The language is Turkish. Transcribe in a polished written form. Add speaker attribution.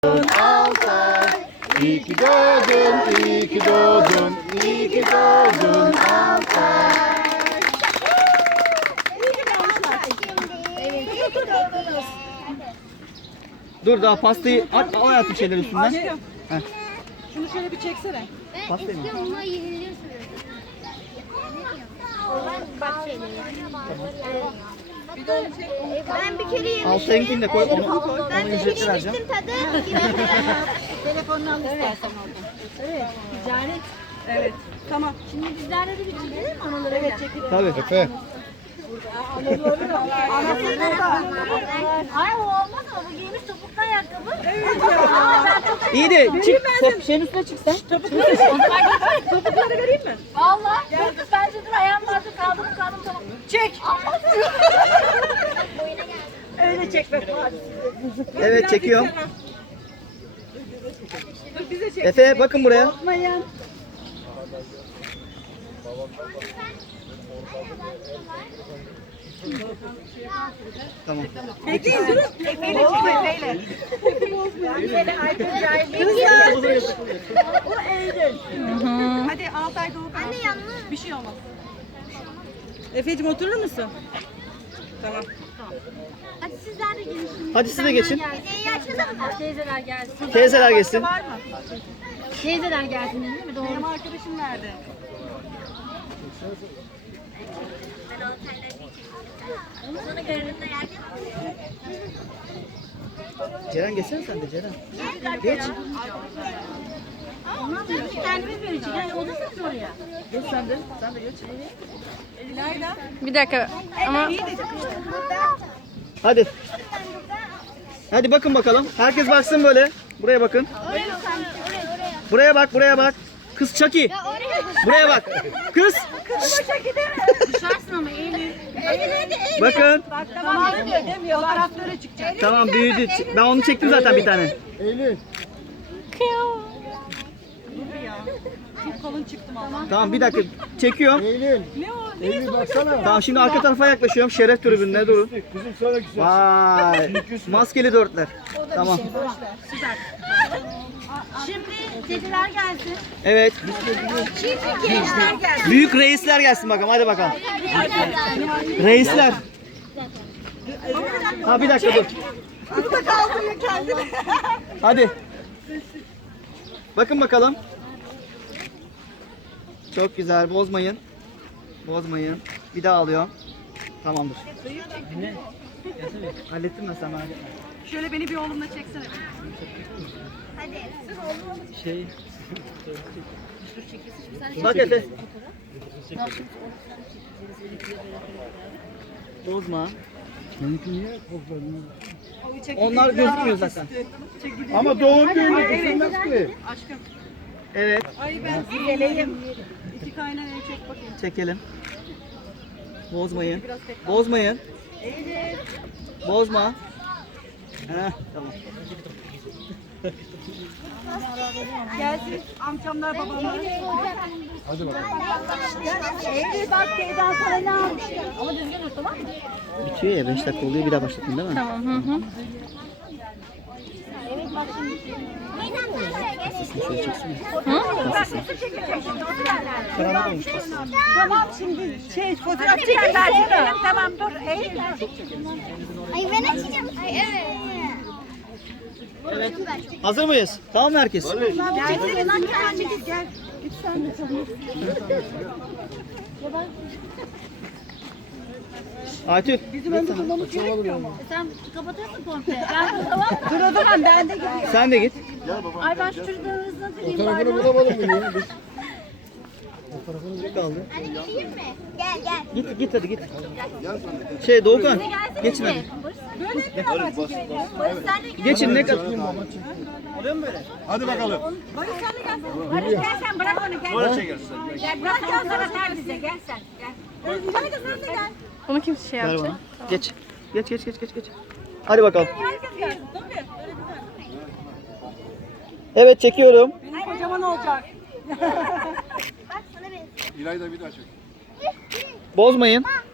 Speaker 1: Altay. İyi ki doğdun, iyi ki doğdun, iyi ki doğdun Altay. Dur daha pastayı at, o hayatım şeyler üstünden. Heh.
Speaker 2: Şunu şöyle bir çeksene.
Speaker 1: Pastayı mı?
Speaker 3: Ben bir kere yemiştim.
Speaker 1: Altay'ınkini de koy.
Speaker 3: Ben
Speaker 1: Onu
Speaker 3: bir kere
Speaker 1: ücretli vereceğim.
Speaker 3: yemiştim tadı.
Speaker 2: Telefonunu al istersen oradan. Evet. Ticaret. Evet. Tamam.
Speaker 3: Şimdi bizlerle de bir çekelim mi anaları?
Speaker 2: Evet çekelim.
Speaker 1: Tabii. Efe.
Speaker 3: Ay o olmaz ama bu giymiş topuklu ayakkabı.
Speaker 2: Evet
Speaker 3: Ben çok
Speaker 1: İyi de çık. Şeyin üstüne çık sen.
Speaker 2: topukları vereyim mi?
Speaker 3: Valla. Dur bence dur ayağım vardı kaldım tamam.
Speaker 2: Çek. Öyle çekmek var.
Speaker 1: Evet çekiyorum.
Speaker 2: Dur bize çek.
Speaker 1: Efe bakın buraya.
Speaker 2: Korkmayın.
Speaker 1: Tamam.
Speaker 2: Bekleyin durun. Efe'yle çek Efe'yle. Efe'yle Aykut Cahil. O Eylül. Hadi Altay Doğu.
Speaker 3: Anne yalnız.
Speaker 2: Bir şey olmaz. Efe'cim oturur musun? Tamam.
Speaker 3: Hadi sizler de gelin şimdi.
Speaker 1: Hadi siz de geçin.
Speaker 3: Hediyeyi açalım mı? Teyzeler gelsin.
Speaker 1: Teyzeler geçsin.
Speaker 2: Var mı?
Speaker 3: Teyzeler gelsin değil mi? Doğru.
Speaker 2: Benim arkadaşım nerede?
Speaker 3: Sonra görünümde yer
Speaker 1: Ceren geçsene sen de Ceren.
Speaker 3: Geç. Olmaz mı? Kendimiz vereceğiz. Yani odasın oraya.
Speaker 1: Geç sen de. Sen de geç.
Speaker 2: İlayda.
Speaker 4: Bir dakika ama
Speaker 1: Hadi. Hadi bakın bakalım. Herkes baksın böyle. Buraya bakın. Buraya bak, buraya bak. Kız Çaki. Buraya bak. Kız.
Speaker 3: Düşersin ama Eylül. Eylül.
Speaker 1: Bakın.
Speaker 2: Tamam demiyor. Fotoğraflara çıkacak.
Speaker 1: Tamam büyüdü. Ben onu çektim zaten bir tane.
Speaker 2: Çok kalın çıktım ama.
Speaker 1: Tamam bir dakika. Çekiyorum.
Speaker 2: Ne o? Ne baksana.
Speaker 1: Tamam şimdi arka tarafa yaklaşıyorum. Şeref tribününe durun. Vay. Maskeli dörtler. Tamam.
Speaker 3: Şimdi kediler gelsin.
Speaker 1: Evet.
Speaker 3: Kediler gelsin.
Speaker 1: Büyük reisler gelsin bakalım. Hadi bakalım. Reisler. Ha bir dakika dur.
Speaker 2: Burada kaldırıyor kendini.
Speaker 1: Hadi. Bakın bakalım. Çok güzel. Bozmayın. Bozmayın. Bir daha alıyorum. Tamamdır. Hallettim ben sana.
Speaker 2: Şöyle beni bir oğlumla çeksene.
Speaker 1: Şey. Bak Efe. Bozma. Onlar gözükmüyor zaten.
Speaker 5: Ama doğum günü kesilmez ki.
Speaker 2: Aşkım.
Speaker 1: Evet.
Speaker 2: Ay ben geleyim. İki kaynanayı çek bakayım.
Speaker 1: Çekelim. Bozmayın. Bozmayın. Bozma. Heh, tamam.
Speaker 2: Gelsin amcamlar babamlar.
Speaker 5: Hadi bakalım.
Speaker 2: Eylül bak teyzen sana ne almış.
Speaker 3: Ama düzgün dur tamam mı?
Speaker 1: Bitiyor ya 5 dakika oluyor bir daha başlatın değil mi?
Speaker 4: tamam hı.
Speaker 3: Evet bak şimdi.
Speaker 1: Şöyle çeksene.
Speaker 3: Hı?
Speaker 1: Karanlık olmuş pasta.
Speaker 2: Tamam şimdi fotoğraf çekelim. Tamam dur Eylül.
Speaker 3: Ay ben açacağım. Ay evet.
Speaker 1: Evet. Hazır mıyız? Tamam mı herkes?
Speaker 2: Gelsene lan anneciğim gel. Git sen de çalış.
Speaker 1: Aytül.
Speaker 2: Bizim önde durmamız gerekmiyor mu?
Speaker 3: Sen kapatıyorsun komple. Ben tamam mı?
Speaker 2: Dur o zaman ben de gidiyorum.
Speaker 1: Sen de git.
Speaker 3: Ay ben şu çocukların hızına süreyim
Speaker 5: Fotoğrafını
Speaker 3: bari.
Speaker 5: bulamadım mı ya?
Speaker 1: Ne kaldı?
Speaker 3: Anne geleyim mi? Gel gel.
Speaker 1: Git git hadi git. Şey Doğukan. Geçin hadi.
Speaker 3: Barış sen de gel.
Speaker 1: Geçin ne kadar? Oluyor mu böyle?
Speaker 5: Hadi bakalım.
Speaker 2: Barış sen de gel. Barış gel sen bırak onu gel.
Speaker 5: Böyle çekersin.
Speaker 2: Gel bırak gel sana ter bize gel sen. Gel. İlayda sen de gel.
Speaker 4: Bunu kim şey
Speaker 1: Ver
Speaker 4: yapacak?
Speaker 1: bana. Geç. Geç geç geç geç geç. Hadi bakalım.
Speaker 2: Herkes gelsin tabii. Böyle güzel.
Speaker 1: Evet çekiyorum.
Speaker 2: Benim kocaman olacak.
Speaker 3: Bak sana ben.
Speaker 5: İlayda bir daha çek.
Speaker 1: Bozmayın.